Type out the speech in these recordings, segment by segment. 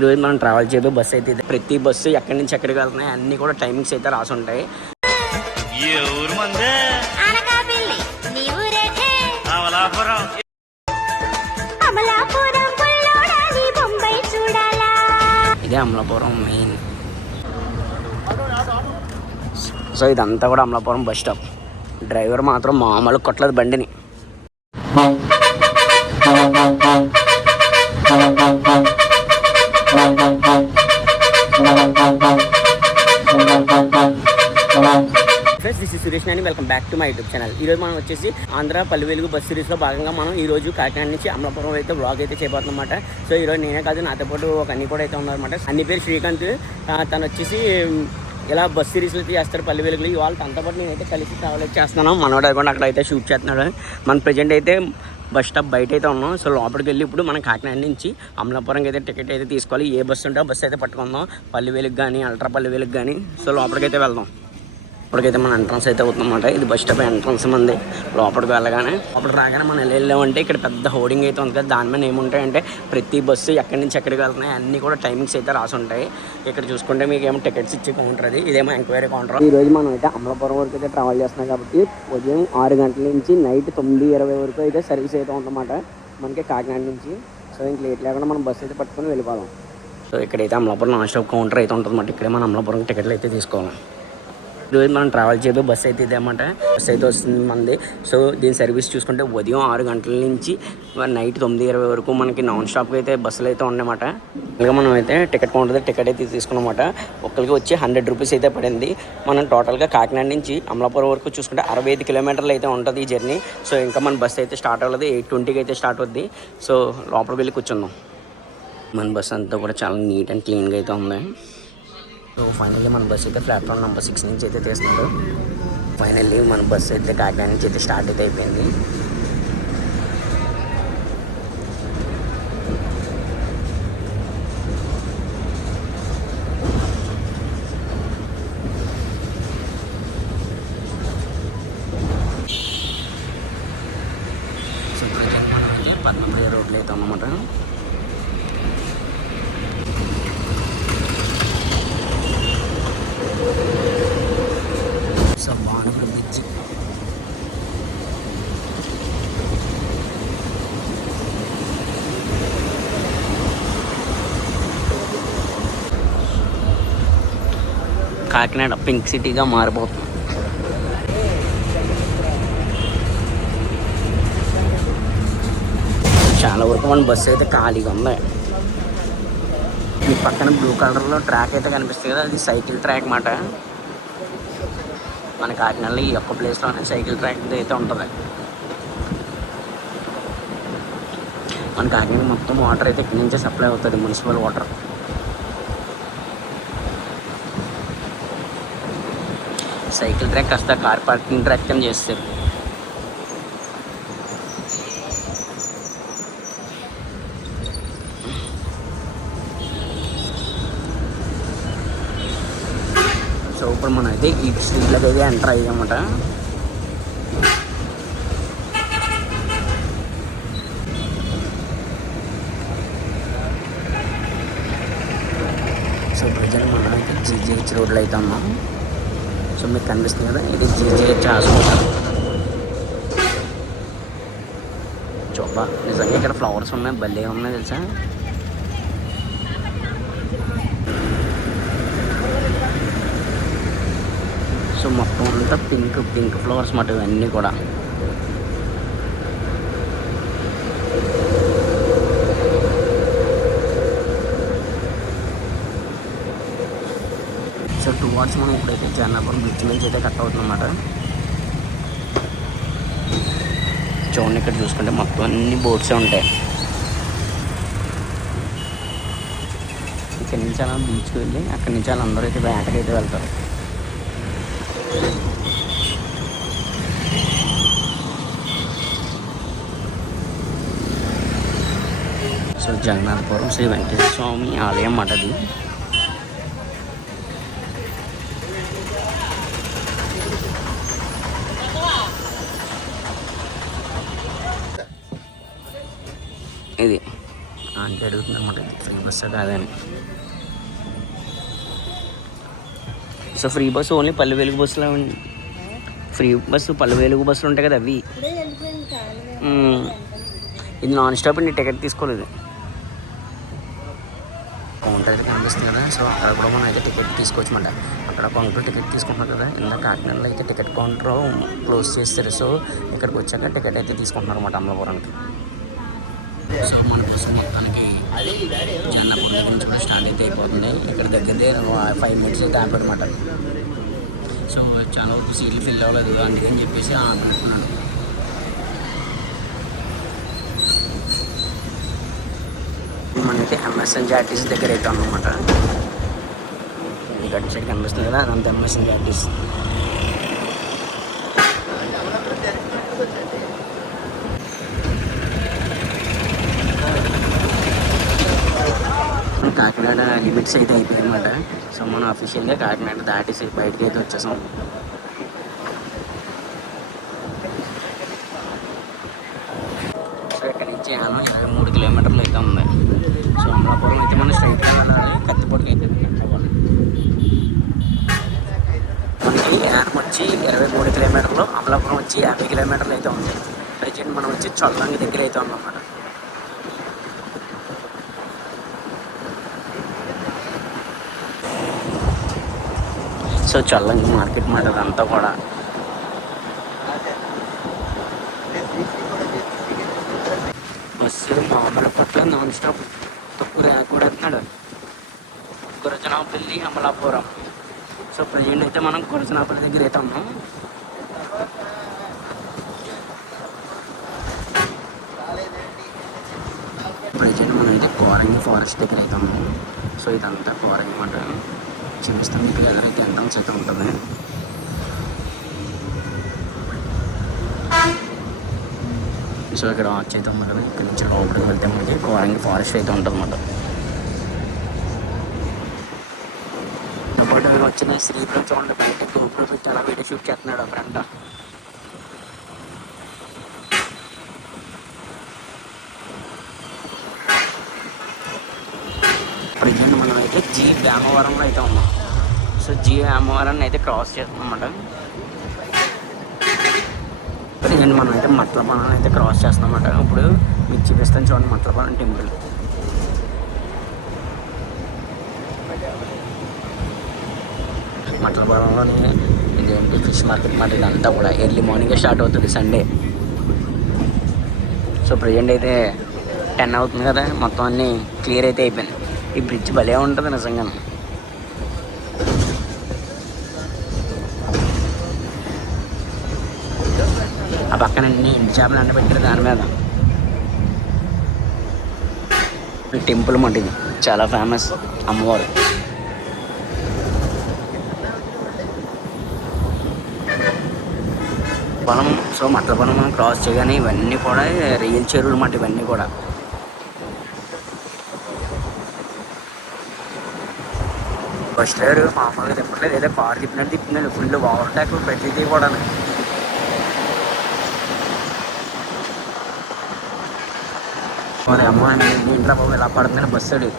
ఈరోజు మనం ట్రావెల్ చేయబోయే బస్సు అయితే ఇది. ప్రతి బస్సు ఎక్కడి నుంచి ఎక్కడికి వెళ్తున్నాయి అన్ని కూడా టైమింగ్స్ అయితే రాసి ఉంటాయి. ఇదే అమలాపురం మెయిన్. సో ఇదంతా కూడా అమలాపురం బస్ స్టాప్. డ్రైవర్ మాత్రం మామూలు కొట్టలేదు బండిని. This is Suresh Nani, welcome back to my YouTube channel. ఈరోజు మనం వచ్చేసి ఆంధ్ర పల్లె వెలుగు బస్ సిరీస్లో భాగంగా మనం ఈరోజు కాకినాడ నుంచి అమలాపురం అయితే బ్లాగ్ అయితే చేయబోతున్నాం అన్నమాట. సో ఈరోజు నేనే కాదు, నాతో పాటు ఒక అన్ని కూడా అయితే ఉన్నారన్నమాట. అన్ని పేరు శ్రీకాంత్. తను వచ్చేసి ఇలా బస్ సిరీస్లో అయితే చేస్తారు పల్లె వెలుగులు. ఇవాళ తనతో పాటు నేనైతే కలిసి ట్రావెల్ అయితే చేస్తున్నాను. మనోడు కూడా అక్కడ అయితే షూట్ చేస్తున్నాడు. మన ప్రజెంట్ అయితే బస్ స్టాప్ బయట అయితే ఉన్నాం. సో లోపలికి వెళ్ళి ఇప్పుడు మనం కాకినాడ నుంచి అమలాపురంకి అయితే టికెట్ అయితే తీసుకోవాలి. ఏ బస్సు ఉంటే ఆ బస్సు అయితే పట్టుకుందాం. పల్లె వెలుగు కానీ అల్ట్రా పల్లె వెలుగు కానీ. సో లోపలికి అయితే వెళ్దాం. ఇప్పటికైతే మన ఎంట్రన్స్ అయితే అవుతుందన్నమాట. ఇది బస్ స్టాప్ ఎంట్రన్స్ మంది. లోపలికి వెళ్ళగానే అప్పుడు రాగానే మనం వెళ్ళామంటే ఇక్కడ పెద్ద హోర్డింగ్ అయితే ఉంది కదా. దాని మీద ఏముంటాయంటే ప్రతి బస్సు ఎక్కడి నుంచి ఎక్కడికి వెళ్తున్నాయి అన్నీ కూడా టైమింగ్స్ అయితే రాసి ఉంటాయి. ఇక్కడ చూసుకుంటే మీకు ఏమో టికెట్స్ ఇచ్చే కౌంటర్ అది. ఇదేమో ఎంక్వైరీ కౌంటర్. ఈ రోజు మనం అయితే అమలాపురం వరకు అయితే ట్రావెల్ చేస్తున్నాం కాబట్టి ఉదయం 6 గంటల నుంచి నైట్ 9:20 వరకు అయితే సర్వీస్ అయితే ఉందన్నమాట మనకి కాకినాడ నుంచి. సో ఇంక లేట్ లేకుండా మనం బస్సు అయితే పట్టుకొని వెళ్ళిపోదాం. సో ఇక్కడైతే అమలాపురం నాన్ స్టాప్ కౌంటర్ అయితే ఉంటుందన్నమాట. ఇక్కడే మనం అమలాపురం టికెట్లు అయితే తీసుకోవాలి. ఈరోజు మనం ట్రావెల్ చేయబోయే బస్సు అయితే ఇదేమాట. బస్సు అయితే వస్తుంది మనది. సో దీని సర్వీస్ చూసుకుంటే ఉదయం 6 గంటల నుంచి నైట్ 9:20 వరకు మనకి నాన్ స్టాప్గా అయితే బస్సులు అయితే ఉన్నాయన్నమాట. అలాగే మనం అయితే టికెట్ కౌంటర్ టికెట్ అయితే తీసుకున్నమాట. ఒక్కరికి వచ్చి 100 రూపీస్ అయితే పడింది. మనం టోటల్గా కాకినాడ నుంచి అమలాపురం వరకు చూసుకుంటే 65 కిలోమీటర్లు అయితే ఉంటుంది ఈ జర్నీ. సో ఇంకా మన బస్సు అయితే స్టార్ట్ అవ్వలేదు. 8:20కి అయితే స్టార్ట్ అవుద్ది. సో లోపలికి వెళ్ళి కూర్చుందాం. మన బస్సు అంతా కూడా చాలా నీట్ అండ్ క్లీన్గా అయితే ఉంది. సో ఫైనల్లీ మన బస్సు అయితే ప్లాట్ఫామ్ నెంబర్ 6 నుంచి అయితే తీస్తున్నాడు. ఫైనల్లీ మన బస్సు అయితే కాకినాడ నుంచి అయితే స్టార్ట్ అయితే అయిపోయింది. సో మనం అయితే 13 రోడ్లు అయితే అన్నమాట. సో బాగా బ్రిడ్జ్. కాకినాడ పింక్ సిటీగా మారిపోతుంది. చాలా వరకు మన బస్సు అయితే ఖాళీగా ఉంది. ఈ పక్కన బ్లూ కలర్లో ట్రాక్ అయితే కనిపిస్తుంది కదా, అది సైకిల్ ట్రాక్ అన్నమాట. మన కాకినాడలో ఈ ఒక్క ప్లేస్లోనే సైకిల్ ట్రాక్ అయితే ఉంటుంది. మన కాకినాడ మొత్తం వాటర్ అయితే ఇక్కడి నుంచే సప్లై అవుతుంది, మున్సిపల్ వాటర్. సైకిల్ ట్రాక్ కాస్త కార్ పార్కింగ్ ట్రాక్ కింద చేస్తారు. సో ఇప్పుడు మనం అయితే ఈ స్ట్రీట్లోకి అయితే ఎంటర్ అయ్యామన్నమాట. సో ప్రజెంట్ మనం అయితే జీజీహెచ్ రోడ్లో అయితే ఉన్నాం. సో మీకు కనిపిస్తుంది కదా, ఇది జీజీహెచ్ హాస్పిటల్. చూపా నిజంగా ఇక్కడ ఫ్లవర్స్ ఉన్నాయి, భలే ఉన్నాయి తెలుసా. సో మొత్తం అంతా పింక్ ఫ్లవర్స్ మాట ఇవన్నీ కూడా. సో టువార్డ్స్ మనం ఇప్పుడైతే చెన్నాపురం బ్రిడ్జ్ నుంచి అయితే కట్ అవుతుందన్నమాట. చూడండి ఇక్కడ చూసుకుంటే మొత్తం అన్ని బోట్సే ఉంటాయి. ఇక్కడి నుంచి అలా బీచ్కి వెళ్ళి అక్కడి నుంచి అలా అందరూ అయితే వేటకి అయితే వెళ్తారు. సో జగన్నాథపురం శ్రీ వెంకటేశ్వర స్వామి ఆలయం అన్నమాట అది. ఇది మనకి అడుగుతుంది అనమాట ఫ్రీ బస్సా కాదని. So free bus only Palle Velugu బస్సులో ఫ్రీ బస్సు పల్లె వెలుగు బస్సులు ఉంటాయి కదా అవి. ఇది నాన్ స్టాప్ అండి, టికెట్ తీసుకోలేదు. కౌంటర్ అయితే కనిపిస్తుంది కదా, సో అక్కడ కూడా మనం అయితే టికెట్ తీసుకోవచ్చమాట. అక్కడ కౌంటర్ టికెట్ తీసుకుంటున్నారు కదా, ఇందా కాకినాడలో అయితే టికెట్ కౌంటర్ క్లోజ్ చేస్తారు. సో ఇక్కడికి వచ్చాక టికెట్ అయితే తీసుకుంటున్నారు అన్నమాట అమలాపురానికి. సో మన కోసం మొత్తానికి జన్నపూర్ దగ్గర నుంచి కూడా స్టార్ట్ అయితే అయిపోతుంది. ఇక్కడ దగ్గర 5 minutes అయితే ఆపడమాట. సో చాలా వరకు సీట్లు ఫిల్ అవ్వలేదు, అందుకని చెప్పేసి ఆపేస్తున్నాను. మనమైతే MSNGRTC దగ్గర అవుతాం అనమాట. గట్టి సైడ్ కనిపిస్తుంది కదా, అదంతా MSNGRTC. కాకినాడ లిమిట్స్ అయితే అయిపోయింది అనమాట. సో మనం అఫీషియల్గా కాకినాడ దాటేసి బయటకి అయితే వచ్చేసాం. సో ఇక్కడ నుంచి 23 కిలోమీటర్లు అయితే ఉంది. సో అమలాపురం అయితే మనం స్ట్రైట్గా వెళ్ళాలి, కత్తిపొడికి అయితే అవ్వాలి. మనకి యానం వచ్చి 23 కిలోమీటర్లు, అమలాపురం వచ్చి 50 కిలోమీటర్లు అయితే ఉంది. ప్రజెంట్ మనం వచ్చి చొల్లంగి దగ్గర అయితే ఉన్నామన్నమాట. సో చల్లంగి మార్కెట్ మాట అదంతా కూడా. బస్సు మామూలు పట్ల నాన్ స్టాప్ తక్కువ కూడా వెళ్తున్నాడు. గురజనాపల్లి అమలాపురం. సో ప్రజెంట్ అయితే మనం గురజనాపల్లి దగ్గర అయితే ఉన్నాం. ప్రజెంట్ మనం అయితే కోరంగి ఫారెస్ట్ దగ్గర అయితే ఉన్నాం. సో ఇదంతా కోరంగి మాట చూపిస్తాం. మీకు ఎదురైతే ఎంట్రన్స్ అయితే ఉంటుంది. సో ఇక్కడ వాచ్ అయితే ఉంది కదా, ఇక్కడ నుంచి లోపలికి వెళ్తే మనకి కోరంగి ఫారెస్ట్ అయితే ఉంటుంది అన్నమాట. పాటు వచ్చిన శ్రీపురం చూడండి, బయట గ్రూపులు పెట్టి అలా వీడియో షూట్ చేస్తున్నాడు ఫ్రెండ్. ప్రజెంట్ మనం అయితే జీ వేమవరంలో అయితే ఉన్నాం. సో జీ వేమవరాన్ని అయితే క్రాస్ చేస్తున్నాం అన్నమాట. ప్రజెంట్ మనం అయితే మట్లపాలెం అయితే క్రాస్ చేస్తున్నాం అన్నమాట. ఇప్పుడు మీకు చూపిస్తాను చూడండి, మట్లపాలెం టెంపుల్. మట్లపాలెంలోని ఇదేంటి ఫిష్ మార్కెట్ మాట, ఇదంతా కూడా ఎర్లీ మార్నింగే స్టార్ట్ అవుతుంది సండే. సో ప్రజెంట్ అయితే 10 అవుతుంది కదా, మొత్తం అన్నీ క్లియర్ అయితే అయిపోయింది. ఈ బ్రిడ్జ్ భలే ఉంటుంది నిజంగా. ఆ పక్కన అన్ని ఇంటి చేపలు ఎండబెట్టారు దాని మీద. టెంపుల్ మాట ఇది చాలా ఫేమస్ అమ్మవారు. పొలం. సో మట్ల పొలం మనం క్రాస్ చేయగానే ఇవన్నీ కూడా రియల్ చెరువులు మాట, ఇవన్నీ కూడా. ఫస్ట్ టైర్ మామూలుగా తిప్పట్లేదు, ఏదో కారు తిప్పినట్టు తిప్పినాడు. ఫుల్ ఓవర్టేక్ ప్రతిదీ కూడా. అమ్మ ఇంట్లో బాబు ఇలా పడుతుందని బస్సు అడిగి.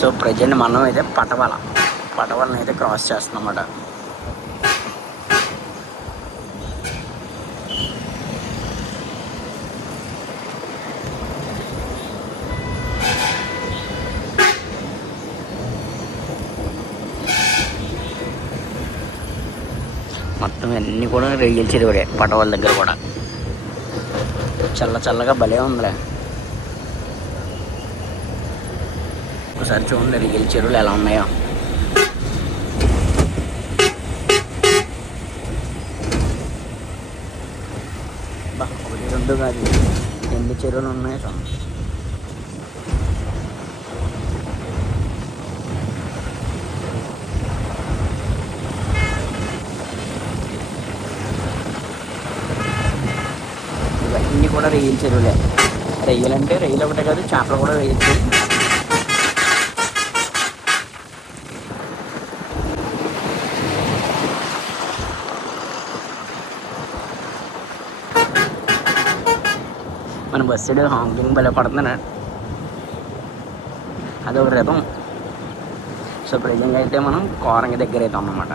సో ప్రజెంట్ మనం అయితే పటవలని అయితే క్రాస్ చేస్తున్నాం అన్నమాట. మొత్తం అన్నీ కూడా రియల్ చెరువులే పటవాళ్ళ దగ్గర కూడా. చల్లగా భలే ఉందిలే. ఒకసారి చూడండి రియల్ చెరువులు ఎలా ఉన్నాయో. ఒకటి రెండు కాదు, ఎన్ని చెరువులు ఉన్నాయో చూడండి. ఇవన్నీ కూడా రొయ్యల చెరువులే. రొయ్యలు అంటే రొయ్యలు ఒకటే కాదు, చేపలు కూడా వేయచ్చు. మన బస్సు హాంకింగ్ భలే పడుతున్నాడు, అదొక రథం. సో ప్రజెంట్ అయితే మనం కోరంగి దగ్గర అయితే ఉన్నమాట.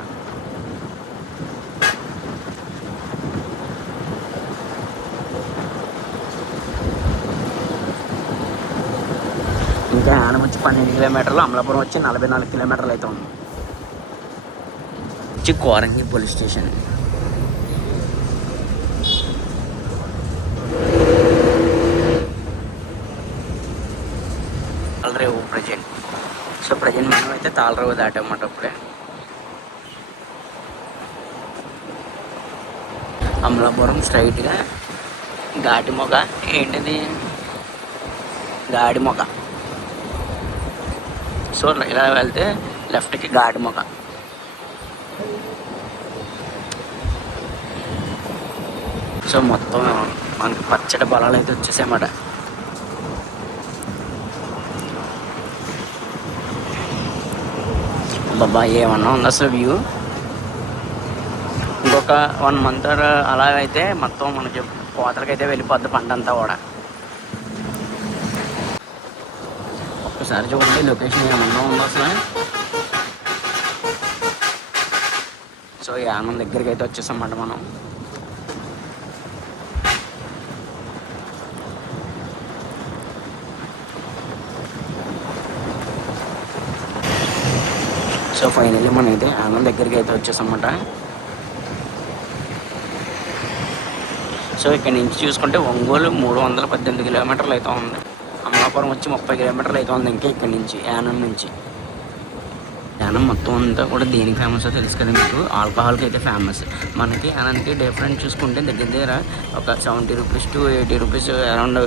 ఇంకా యానం వచ్చి 12 కిలోమీటర్లు, అమలాపురం వచ్చి 44 కిలోమీటర్లు అయితే ఉంది. వచ్చి Korangi police station. Talarevu present. So present మనం అయితే తాళరేవు దాటామన్నమాట. అప్పుడే అమలాపురం స్ట్రైట్గా ఘాటిమొగ, ఏంటిది గాడిమొగ. సో ఇలా వెళ్తే లెఫ్ట్కి ఘాటిమొగ. సో మొత్తం మనకి పచ్చడి పొలాలు అయితే వచ్చేసాయన్నమాట. బాబా ఏమన్నా ఉంది అసలు వ్యూ. ఇంకొక 1 month అలా అయితే మొత్తం మనకి కోతలకైతే వెళ్ళిపోద్ది పంట అంతా కూడా. ఒక్కసారి చూడండి లొకేషన్ ఏమన్నా ఉందో అసలు. సో యానం దగ్గరికి అయితే వచ్చేసామన్నమాట మనం. సో ఫైనల్లీ మనం అయితే యానం దగ్గరికి అయితే వచ్చేసామన్నమాట. సో ఇక్కడ నుంచి చూసుకుంటే ఒంగోలు 318 కిలోమీటర్లు అయితే ఉంది. అమలాపురం వచ్చి 30 కిలోమీటర్లు అయితే ఉంది ఇంకా ఇక్కడ నుంచి, యానం నుంచి. యానం మొత్తం అంతా కూడా దేనికి ఫేమస్ తెలుసు కదా మీకు, ఆల్కహాల్కి అయితే ఫేమస్. మనకి యానానికి డిఫరెంట్ చూసుకుంటే దగ్గర దగ్గర ఒక 70 rupees to 80 rupees around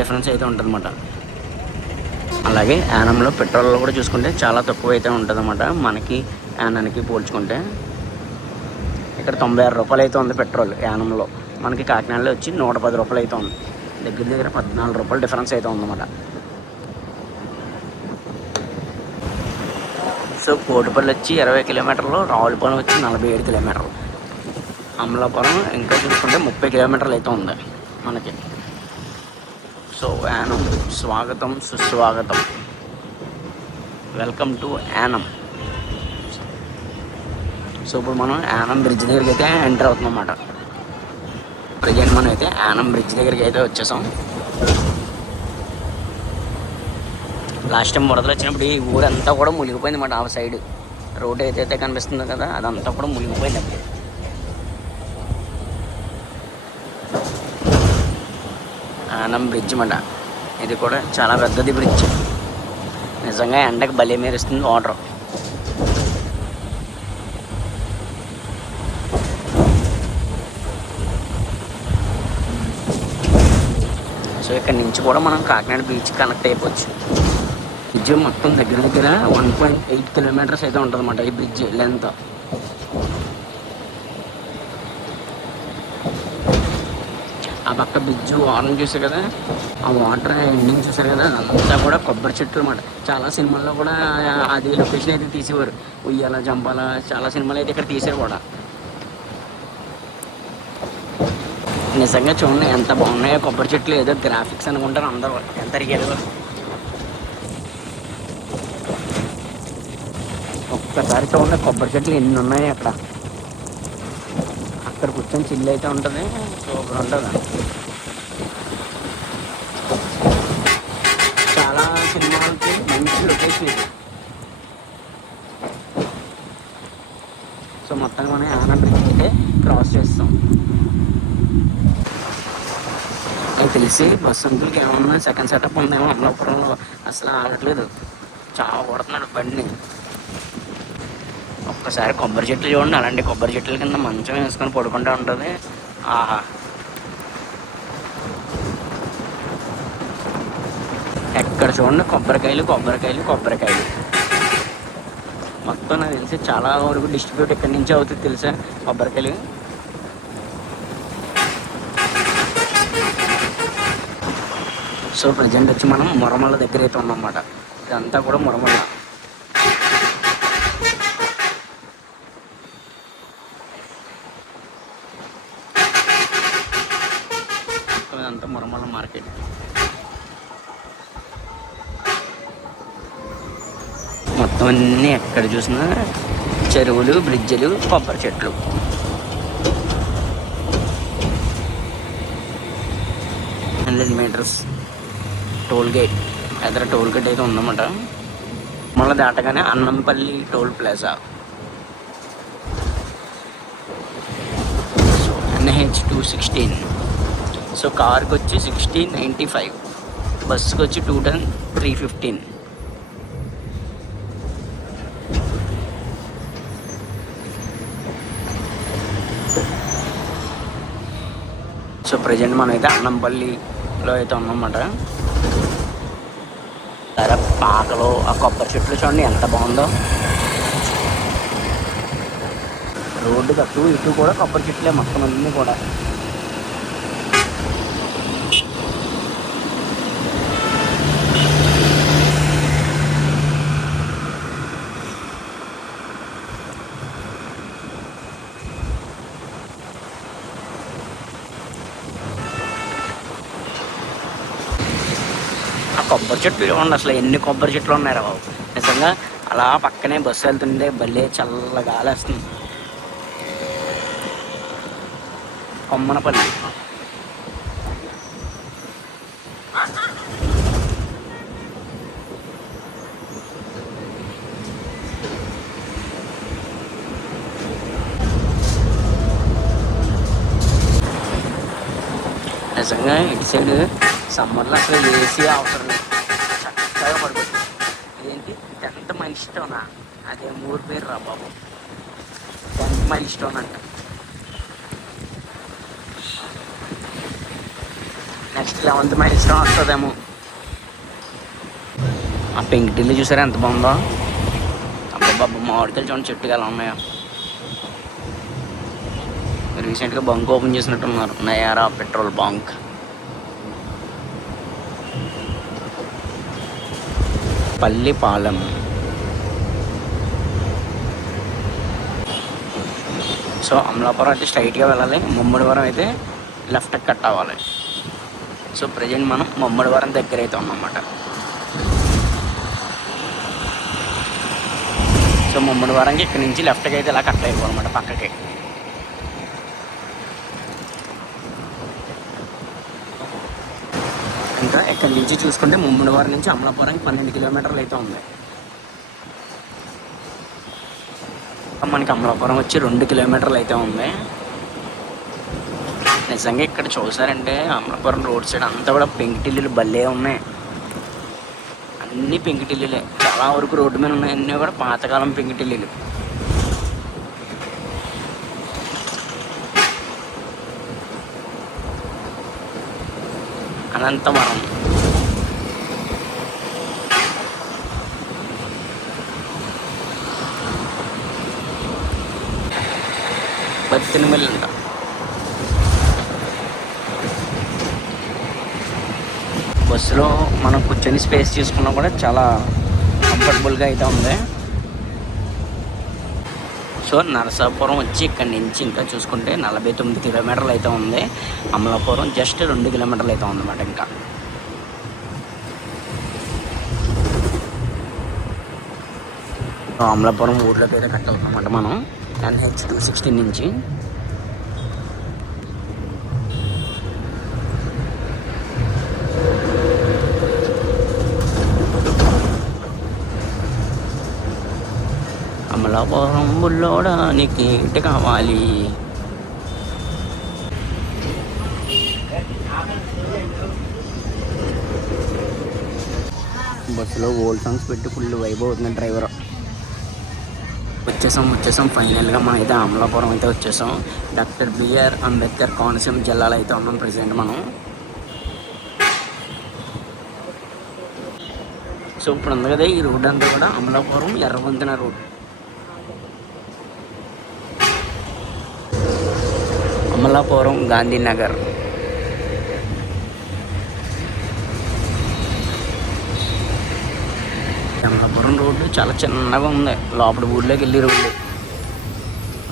difference అయితే ఉంటుంది అన్నమాట. అలాగే యానంలో పెట్రోల్లో కూడా చూసుకుంటే చాలా తక్కువ అయితే ఉంటుంది అన్నమాట మనకి యానానికి పోల్చుకుంటే. ఇక్కడ 96 రూపాయలు అయితే ఉంది పెట్రోల్ యానంలో. మనకి కాకినాడలో వచ్చి 110 రూపాయలు అయితే ఉంది. దగ్గర దగ్గర 14 రూపాయలు డిఫరెన్స్ అయితే ఉందన్నమాట. సో కోటిపల్లి వచ్చి 20 కిలోమీటర్లు, రావులపాలెం వచ్చి 47 కిలోమీటర్లు, అమలాపురం ఇంకా చూసుకుంటే 30 కిలోమీటర్లు అయితే ఉంది మనకి. సో యానం స్వాగతం సుస్వాగతం, వెల్కమ్ టు యానం. సో ఇప్పుడు మనం యానం బ్రిడ్జ్ దగ్గరికి అయితే ఎంటర్ అవుతున్నాం అన్నమాట. ప్రజెంట్ మనం అయితే యానం బ్రిడ్జ్ దగ్గరికి అయితే వచ్చేసాం. లాస్ట్ టైం వరదలు వచ్చినప్పుడు ఈ ఊరంతా కూడా మునిగిపోయింది అన్నమాట. ఆ సైడ్ రోడ్ ఏదైతే కనిపిస్తుందో కదా అదంతా కూడా మునిగిపోయింది అప్పుడు. యానం బ్రిడ్జ్ అన్నమాట. ఇది కూడా చాలా పెద్దది బ్రిడ్జ్. నిజంగా ఎండకి భలే మేరుస్తుంది వాటర్. సో ఇక్కడ నుంచి కూడా మనం కాకినాడ బీచ్ కనెక్ట్ అయిపోవచ్చు. బ్రిడ్జ్ మొత్తం దగ్గర దగ్గర 1.8 కిలోమీటర్స్ అయితే ఉంటుంది అన్నమాట ఈ బ్రిడ్జ్ లెంత్. ఆ పక్క బ్రిడ్జ్ వాటర్ చూసారు కదా, ఆ వాటర్ ఎండింగ్ చూసారు కదా, అంతా కూడా కొబ్బరి చెట్లు అన్నమాట. చాలా సినిమాల్లో కూడా అది లొకేషన్ అయితే తీసేవారు. ఉయ్యాల జంపాల చాలా సినిమాలు అయితే ఇక్కడ తీసారు కూడా. నిజంగా చూడండి ఎంత బాగున్నాయో కొబ్బరి చెట్లు. ఏదో గ్రాఫిక్స్ అనుకుంటారు అందరూ, ఎంత రియల్గా. ఒక్కసారి చూడండి కొబ్బరి చెట్లు ఎన్ని ఉన్నాయి అక్కడ. అక్కడ కూర్చొని చిల్లు అయితే ఉంటుంది, సూపర్ ఉంటుంది. చాలా సినిమాలకి మంచి లొకేషన్ ఇది. సో మొత్తంగా మనం యానం బ్రిడ్జ్ అయితే క్రాస్ చేస్తాం. నాకు తెలిసి బస్సు అంకులకి ఏమన్నా సెకండ్ సెటప్ ఉందేమో అమలాపురంలో. అసలు ఆగట్లేదు, చాలా కొడుతున్నాడు బండిని. ఒక్కసారి కొబ్బరి చెట్లు చూడండి, అలాంటి కొబ్బరి చెట్ల కింద మంచం వేసుకొని పడుకుంటూ ఉంటుంది. ఆహా, ఎక్కడ చూడండి కొబ్బరికాయలు కొబ్బరికాయలు కొబ్బరికాయలు. మొత్తం నాకు తెలిసి చాలా వరకు డిస్ట్రిబ్యూట్ ఇక్కడి నుంచి అవుతుంది తెలుసా కొబ్బరికాయలు. సో ప్రజెంట్ వచ్చి మనం మురమల్ల దగ్గర అయితే ఉన్నామన్నమాట. ఇదంతా కూడా మురమల్ల. అంతా మురమల్ల మార్కెట్. మొత్తం అన్నీ ఎక్కడ చూసినా చెరువులు, బ్రిడ్జిలు, కొబ్బరి చెట్లు. 100 మీటర్స్ టోల్ గేట్, ఎదుర టోల్ గేట్ అయితే ఉందన్నమాట. మళ్ళీ దాటగానే Annampalli toll plaza. NH 216. So కార్కి వచ్చి 1695, బస్సుకి వచ్చి 210 315. సో ప్రజెంట్ మనం అయితే అన్నంపల్లిలో అయితే ఉన్నామన్నమాట. సరే పాకలో ఆ కొబ్బరి చెట్లు చూడండి ఎంత బాగుందో. రోడ్డు అటు ఇటు కూడా కొబ్బరి చెట్లే మొత్తం అన్నీ కూడా. ఆ కొబ్బరి చెట్లు ఇవ్వండి, అసలు ఎన్ని కొబ్బరి చెట్లు ఉన్నాయరా బాబు. నిజంగా అలా పక్కనే బస్సు వెళ్తుంటే భలే చల్ల గాలి వస్తుంది. కొమ్మనపల్లి. నిజంగా ఇటు సైడ్ సమ్మర్లో అసలు ఏసీ అవసరం లేదు, చక్కగా పడుకోవచ్చు. ఏంటి ఎంత మైల్ స్టోనా, అదే ఊరి పేరు రా బాబు, 10 మైల్ స్టోన్ అంట. నెక్స్ట్ 11th మైల్ స్టోన్ వస్తుందేమో. ఆ పెంకుటిల్లు చూసారా ఎంత బాగుందో. అబ్బాబ్బా మామిడికాయలు చూడండి చెట్టుగా ఎలా ఉన్నాయో. రీసెంట్గా బంక్ ఓపెన్ చేసినట్టున్నారు, Nayara petrol bunk. Pallipalem. So Amalapuram అయితే స్ట్రైట్గా వెళ్ళాలి, ముమ్మడివరం అయితే లెఫ్ట్ కట్ అవ్వాలి. సో ప్రజెంట్ మనం ముమ్మడివరం దగ్గర అయితే ఉన్నామన్నమాట. సో ముమ్మడివరంకి ఇక్కడ నుంచి లెఫ్ట్కి అయితే ఇలా కట్ అయిపోవాలన్నమాట పక్కకి. ఇంకా ఇక్కడ నుంచి చూసుకుంటే ముమ్మడివారం నుంచి అమలాపురం 12 కిలోమీటర్లు అయితే ఉంది. మనకి అమలాపురం వచ్చి 2 కిలోమీటర్లు అయితే ఉంది. నిజంగా ఇక్కడ చూసారంటే అమలాపురం రోడ్ సైడ్ అంతా కూడా పెంకుటిల్లులు భలే ఉన్నాయి. అన్ని పెంకుటిల్లులే, చాలా వరకు రోడ్డు మీద ఉన్నాయి, అన్నీ కూడా పాతకాలం పెంకుటిల్లులు. అనంతవరం. బతినిమిల్లి అంట. బస్సులో మనం కూర్చొని స్పేస్ తీసుకున్నా కూడా చాలా కంఫర్టబుల్గా అయితే ఉంది. సో నరసాపురం వచ్చి ఇక్కడ నుంచి ఇంకా చూసుకుంటే 49 కిలోమీటర్లు అయితే ఉంది. అమలాపురం జస్ట్ 2 కిలోమీటర్లు అయితే ఉందన్నమాట. ఇంకా అమలాపురం ఊర్లోకి అయితే కట్ అవుతామన్నమాట మనం NH 216 నుంచి. అమలాపురం బుల్లోడానికి ఇటు కావాలి. బస్సులో ఓల్డ్ సాంగ్స్ పెట్టి ఫుల్ వైబ్ అవుతుంది డ్రైవర్. వచ్చేసాం ఫైనల్గా మనం అయితే అమలాపురం అయితే వచ్చేసాం. డాక్టర్ బిఆర్ అంబేద్కర్ కోనసీమ జిల్లాలో అయితే ఉన్నాం ప్రజెంట్ మనం. సో ఇప్పుడు ఉంది కదా ఈ రోడ్ అంతా కూడా అమలాపురం ఎర్రవంతెన రోడ్. అమలాపురం గాంధీనగర్. అమలాపురం రోడ్డు చాలా చిన్నగా ఉంది, లోపల ఊర్లోకి వెళ్ళి రోడ్డు.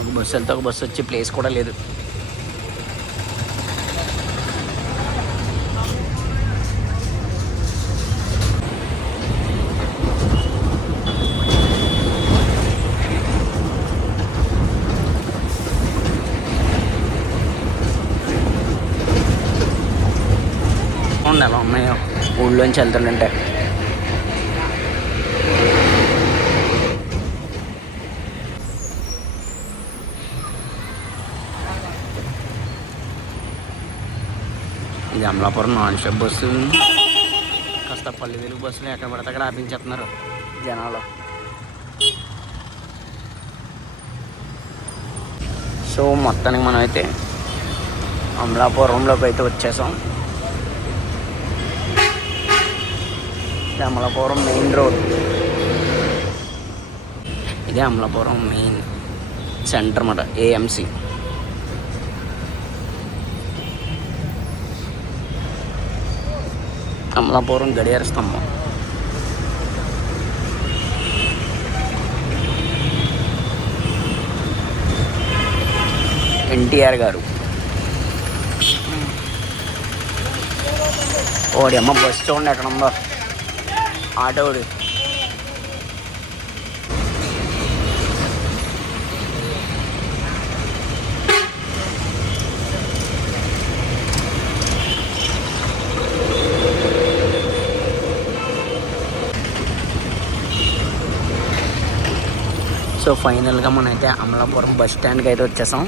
ఒక బస్సు వెళ్తే ఒక బస్సు వచ్చే ప్లేస్ కూడా లేదు. ఉన్నాయో ఊళ్ళోంచి వెళ్తుంటే. ఇది అమలాపురం నాన్ స్టాప్ బస్సు. కాస్త పల్లెవేలు బస్సులు ఎక్కడ పడితే అక్కడ ఆపించేస్తున్నారు జనాలు. సో మొత్తానికి మనం అయితే అమలాపురంలోకి అయితే వచ్చేసాం. ఇది అమలాపురం మెయిన్ రోడ్. ఇదే అమలాపురం మెయిన్ సెంటర్ అన్నమాట, ఏఎంసి. అమలాపురం గడియార స్తంభం. ఎన్టీఆర్ గారు. ఓడి అమ్మ బస్సు చూడండి ఎక్కడ ఉందో, ఆటోడు. సో ఫైనల్గా మనమైతే అమలాపురం బస్ స్టాండ్కి అయితే వచ్చేసాం.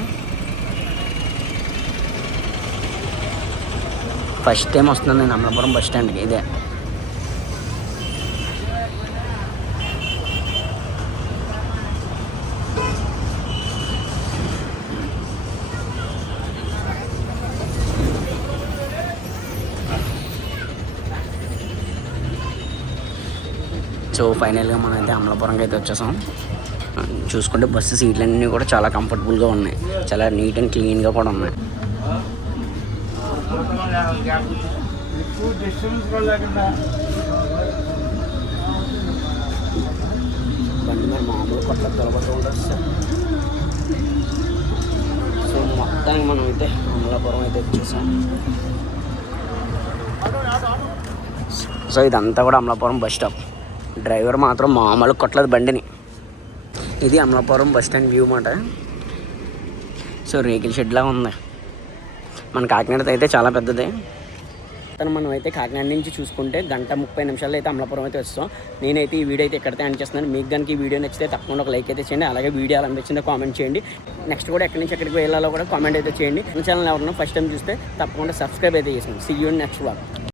ఫస్ట్ టైం వస్తున్నాను నేను అమలాపురం బస్ స్టాండ్కి. ఇదే సో ఫైనల్గా మనం అయితే అమలాపురంకి అయితే వచ్చేసాం. చూసుకుంటే బస్సు సీట్లన్నీ కూడా చాలా కంఫర్టబుల్గా ఉన్నాయి, చాలా నీట్ అండ్ క్లీన్గా కూడా ఉన్నాయి. బండి మరి మామూలు కొట్ల తొలబడుతూ ఉంటుంది సార్. సో మొత్తానికి మనం అయితే అమలాపురం అయితే వచ్చేసాం. సో ఇదంతా కూడా అమలాపురం బస్ స్టాప్. డ్రైవర్ మాత్రం మామూలు కొట్టలేదు బండిని. ఇది అమలాపురం బస్ స్టాండ్ వ్యూ అన్నమాట. సో రేకుల షెడ్లా ఉంది. మన కాకినాడ అయితే చాలా పెద్దది. మనం అయితే కాకినాడ నుంచి చూసుకుంటే 1:30 అయితే అమలాపురం అయితే వస్తాం. నేనైతే ఈ వీడియో అయితే ఎక్కడైతే ఎండ్ చేస్తున్నాను. మీకు కనుక ఈ వీడియో నచ్చితే తప్పకుండా ఒక లైక్ అయితే చేయండి. అలాగే వీడియో ఎలా అనిపించిందో కామెంట్ చేయండి. నెక్స్ట్ కూడా ఎక్కడి నుంచి ఎక్కడికి వెళ్ళాలో కూడా కామెంట్ అయితే చేయండి. మన ఛానల్ ఎవరైనా ఫస్ట్ టైం చూస్తే తప్పకుండా సబ్స్క్రైబ్ అయితే చేసుకోండి. See you next vlog.